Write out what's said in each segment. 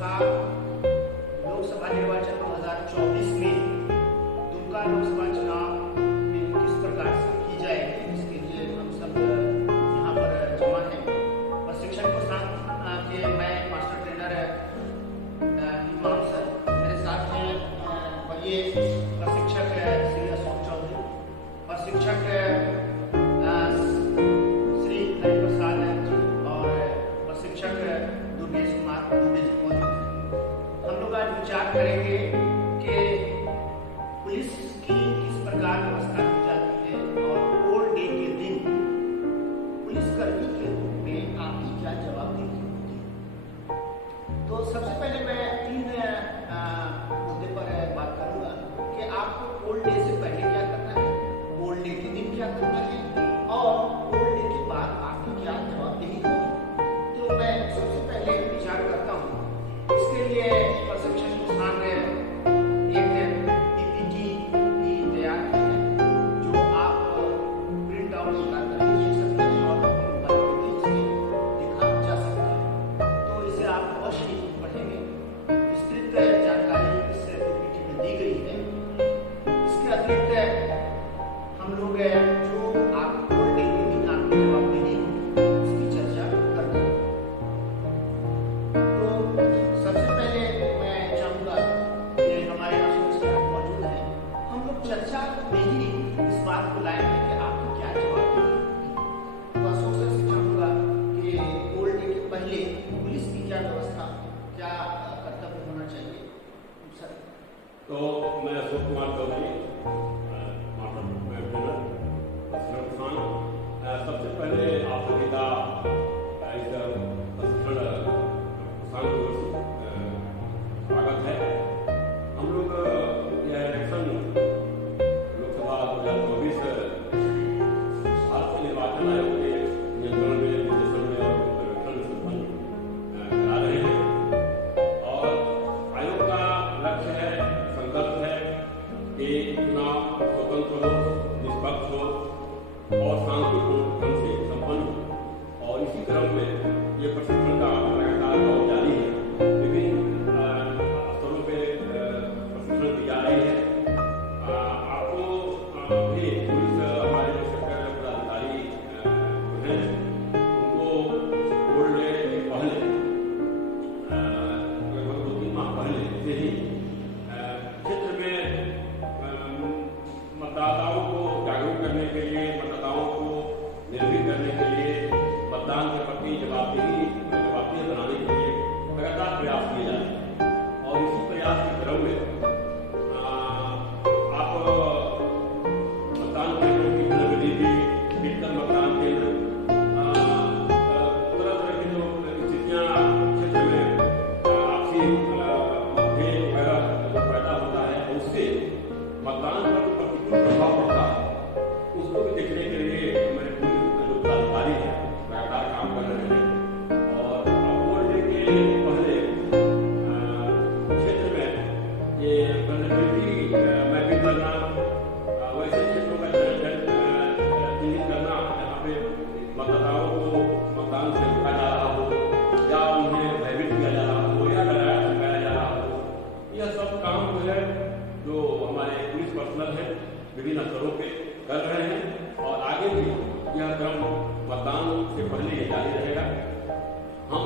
व्यवस्था लोकसभा निर्वाचन 2024 में दुमका लोकसभा चुनाव में किस प्रकार से की जाएगी, इसके लिए हम सब यहाँ पर जमा हैं। प्रशिक्षण को साथ के मैं मास्टर ट्रेनर इमाम सर, मेरे साथ हैं वरीय प्रशिक्षक श्री अशोक चौधरी, प्रशिक्षक श्री हरिप्रसाद जी और प्रशिक्षक दुर्गेश कुमार दुबे जी मौजूद हैं। हम लोग आज विचार करेंगे कि पुलिस की किस प्रकार व्यवस्था की जाती है और पोल डे के दिन पुलिसकर्मी के रूप में आपकी क्या जवाबदेही होती है। तो सबसे पहले मैं 3 मुद्दे पर बात करूंगा कि आपको पोल डे से पहले क्या करना है, पोल डे के दिन क्या करना है और पोल डे के बाद आपकी क्या जवाबदेही होगी। तो मैं सबसे पहले विचार करता हूँ, इसके लिए प्रशिक्षण को सामने एक पीपीटी भी तैयार की है जो आप प्रिंट आउट निकाल कर ले सकते हैं और मोबाइल पे भी इसे देखा जा सकता है। तो इसे आप अवश्य ही पढ़ेंगे। विस्तृत जानकारी इस पीपीटी में दी गई है। इसके अतिरिक्त हम लोग जो आप पोल डे के दिन आपकी जवाबदेही होगी उसकी चर्चा करते हैं। तो सबसे पहले मैं चाहूँगा कि हमारे अशोक सर मौजूद हैं, हम लोग चर्चा में ही इस बात को लाएंगे कि आपकी क्या जवाबदेही होगी। तो अशोक सर से चाहूँगा कि पोल डे के पहले पुलिस की क्या व्यवस्था, क्या कर्तव्य होना चाहिए सर। तो मैं अशोक कुमार चौधरी, सबसे पहले आप सभी का इस प्रशिक्षण स्वागत है। हम लोग यह इलेक्शन लोकसभा 2024 भारत निर्वाचन आयोग के नियंत्रण में, निर्देशन में और पर्यवेक्षण संपन्न करा रहे हैं और आयोग का लक्ष्य है, संकल्प है कि चुनाव स्वतंत्र हो, निष्पक्ष हो और शांतिपूर्ण ढंग से संपन्न हो। और इसी क्रम में ये प्रशिक्षण का लगातार दौर जारी है। विभिन्न स्तरों पे प्रशिक्षण दी जा रही है। आपको भी पुलिस हमारे जो सेक्टर पदाधिकारी हैं उनको पोल डे के पहले लगभग 2-3 माह पहले से ही क्षेत्र में मतदाताओं को जागरूक करने के लिए, मतदाताओं को निर्भीक करने के लिए, मतदान के प्रति जवाबदेही बनाने के लिए लगातार प्रयास किए जा रहे हैं। और इसी प्रयास के क्रम में आप मतदान केंद्र की गतिविधि, कीर्तन मतदान केंद्र, तरह तरह की जो स्थितियाँ क्षेत्र में आपसी मतभेद वगैरह जो पैदा होता है उससे मतदान पर जो प्रतिकूल प्रभाव पड़ता है उसको भी देखने के लिए हमारे पुलिस जो पदाधिकारी हैं लगातार काम कर रहे हैं। और पोल डे के पहले क्षेत्र में ये वल्नरेबिलिटी मैपिंग करना, वैसे क्षेत्रों का चिन्हित करना जहाँ पे मतदाताओं को मतदान से रोका जा रहा हो या उन्हें भयभीत किया जा रहा हो या डराया धमकाया जा रहा हो, यह सब काम जो है जो हमारे पुलिस पर्सनल है विभिन्न स्तरों पे कर रहे हैं और आगे भी यह क्रम मतदान से पहले जारी रहेगा। हम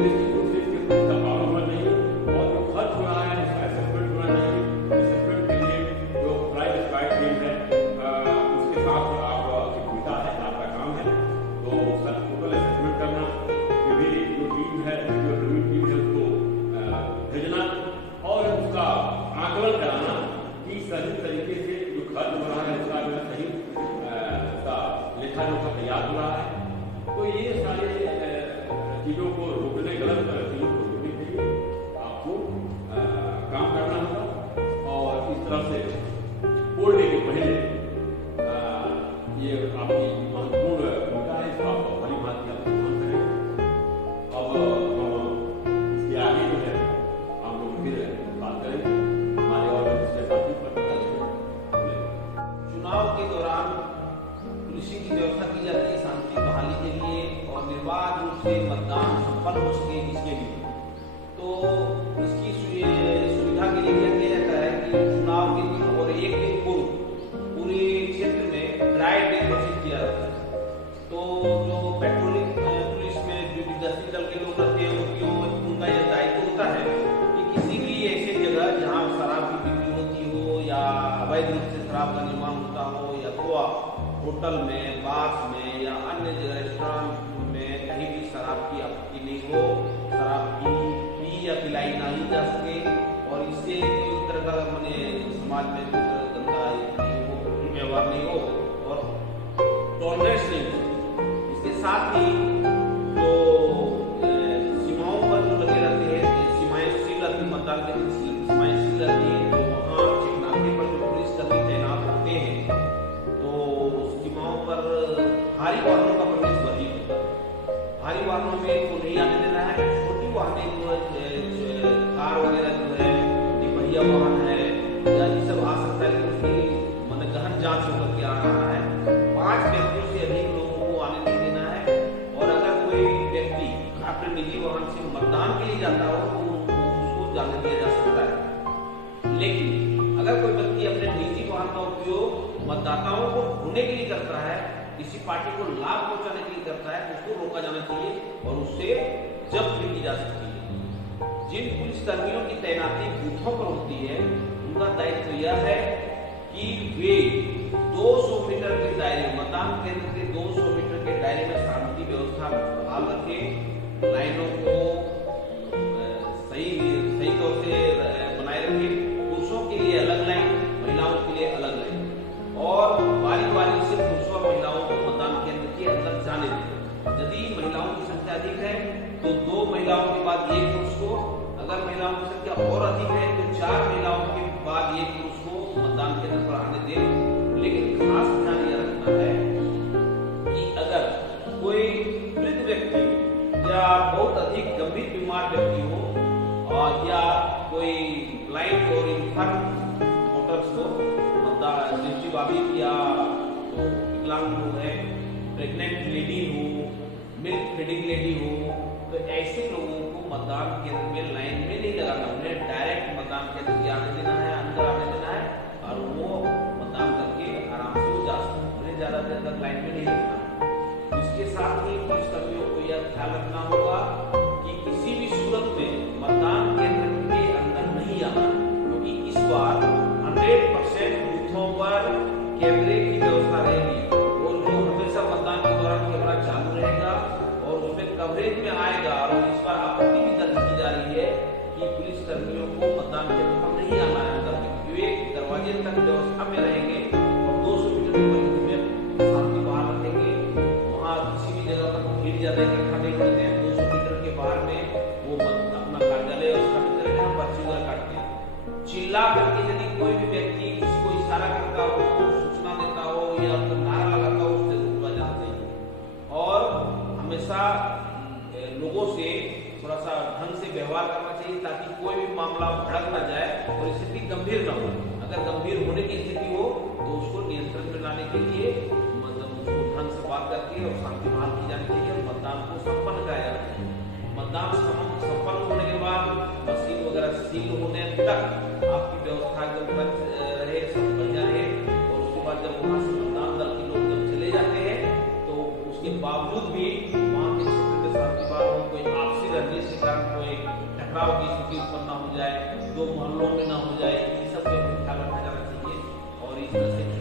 निश्चित रूप से इसके कुछ दबाव होना चाहिए और जो खर्च हो रहा है उसका असेसमेंट होना चाहिए। असेसमेंट के लिए जो प्राइस गाइड टीम है उसके साथ आपकी भूमिका है, आपका काम है, तो उसका टोटल असेसमेंट करना, फिर भी जो टीम है, जो रिव्यू टीम है उसको भेजना और उसका आकलन कराना कि सही तरीके से जो खर्च हो रहा है उसका जो सही उसका लेखा जोखा तैयार हो रहा है। तो ये सारे चीज़ों को रोकने, गलत चीज़ों को रोकने के लिए आपको काम करना होगा और इस तरह से बोलने के पहले ये आपकी महत्वपूर्ण भूमिका है, इसको आप भली भांति आप सम्मान करें। अब हम इसके आगे जो है हम लोग फिर बात करेंगे हमारे और दूसरे साथी पर। चुनाव के दौरान पुलिसिंग की व्यवस्था की जाती है शांति बहाली के लिए और निर्बाध रूप से मतदान संपन्न हो सके इसके लिए। तो इसकी सुविधा के लिए क्या किया जाता है कि चुनाव के दिन और एक दिन पूर्व पूरे क्षेत्र में ड्राई डे घोषित किया जाता है। तो जो पेट्रोलिंग पुलिस में जो दस्ती दल के लोग रहते हैं उनका यह दायित्व होता है कि किसी भी ऐसी जगह जहाँ शराब की बिक्री होती हो या अवैध रूप से शराब का निर्माण होता हो या तो होटल में, बार में या अन्य जगह रेस्टोरेंट में कहीं भी शराब की आपूर्ति नहीं हो, शराब पी या पिलाई ना ही जा सके और इससे कोई तरह का मैंने समाज में कोई तरह गंदा नहीं हो, व्यवहार नहीं हो और टॉलरेंस नहीं हो। इसके साथ ही जो सीमाओं पर जो लगे रहते हैं, सीमाएं सील रहती, मतदान के दिन सीमाएं सील रहती है, तो वहाँ चेक नाके पर जो पुलिसकर्मी तैनात होते हैं तो सीमाओं पर भारी वाहनों का प्रवेश वर्जित होता है। भारी वाहनों में को नहीं आने देना है। छोटी वाहनें जो कार वगैरह जो है, पहिया वाहन है या ये सब आ सकता है, उसकी मतलब गहन जांच होकर के आ रहा है। 5 व्यक्तियों से अधिक लोगों को आने नहीं देना है और अगर कोई व्यक्ति अपने निजी वाहन से मतदान के लिए जाता हो तो उसको जाने दिया जा सकता है। लेकिन अगर कोई व्यक्ति अपने निजी वाहन का उपयोग मतदाताओं को ढूंढने के लिए करता है, किसी पार्टी को लाभ पहुंचाने के लिए करता है, तो उसको रोका जाना चाहिए और उससे जब्त भी की जा सकती है। जिन पुलिसकर्मियों की तैनाती बूथों पर होती है उनका दायित्व यह है कि वे 200 मीटर के दायरे, मतदान केंद्र के 200 मीटर के दायरे में शांति व्यवस्था बहाल रखें, लाइनों को सही तौर से बनाए रखें, पुरुषों के लिए अलग लाइन, महिलाओं के लिए अलग लाइन और बारी बारी से पुरुषों और महिलाओं को मतदान केंद्र के अंदर जाने दें। यदि महिलाओं की संख्या अधिक है तो 2 महिलाओं के बाद 1 पुरुष को, अगर महिलाओं की संख्या और अधिक है तो 4 महिलाओं के बाद 1 पुरुष को मतदान केंद्र पर आने दें। लेकिन खास ध्यान यह रखना है कि अगर कोई वृद्ध व्यक्ति या बहुत अधिक गंभीर बीमार व्यक्ति हो या कोई ब्लाइंड और इन्फर्म वोटर्स को दृष्टिबाधित या तो विकलांग लोग है, प्रेग्नेंट लेडी हो, मिल्क फीडिंग लेडी हो, तो ऐसे लोगों को मतदान केंद्र में लाइन में नहीं लगाना, उन्हें डायरेक्ट मतदान केंद्र के आने देना है, अंदर आने देना है और वो मतदान करके आराम से जा सकते हैं। उन्हें ज्यादा देर तक लाइन में नहीं रखना। इसके साथ ही पुलिसकर्मियों को यह ख्याल रखना होगा कि किसी भी सूरत में मतदान केंद्र के अंदर नहीं आना, क्योंकि इस बार 100% बूथों पर कैमरे की व्यवस्था रहेगी और जो हमेशा मतदान के दौरान कैमरा चालू रहेगा और उसमें कवरेज में आएगा। और इस बार आपत्ति भी दर्ज की जा रही है कि पुलिसकर्मियों को मतदान केंद्र पर नहीं आना है, अंदर वे दरवाजे तक व्यवस्था में रहेंगे और 200 मीटर की परिधि में शांति बाहर रखेंगे। वहाँ किसी भी जगह पर भीड़ ज्यादा इकट्ठा नहीं करते हैं। 200 मीटर के बाहर में वो अपना कार्यालय स्थापित करेंगे, पर्ची वगैरह काटते हैं। चिल्ला करके यदि कोई भी व्यक्ति किसी को इशारा करता हो, सूचना देता हो या नारा लगाता हो, उससे रोका जाना चाहिए और हमेशा लोगों से थोड़ा सा ढंग से व्यवहार करना चाहिए ताकि कोई भी मामला भड़क ना जाए और स्थिति गंभीर ना हो। अगर गंभीर होने की स्थिति हो तो उसको नियंत्रण में लाने के लिए मतलब उसको ढंग से बात करके और शांति बहाल की जानी चाहिए और मतदान को संपन्न कराया जाना चाहिए। मतदान संपन्न होने के बाद मशीन वगैरह सील होने तक आपकी व्यवस्था एकदम रहे, सब बढ़िया रहे और उसके बाद जब वहाँ से मतदान दल के लोग जब चले जाते हैं तो उसके बावजूद भी वहाँ के क्षेत्र में शांति बहाल हो, कोई आपसी रंजिश कारण कोई टकराव की स्थिति उत्पन्न ना हो जाए, दो मोहल्लों में ना हो जाए, इन सब का ख्याल रखा जाना चाहिए और इस तरह से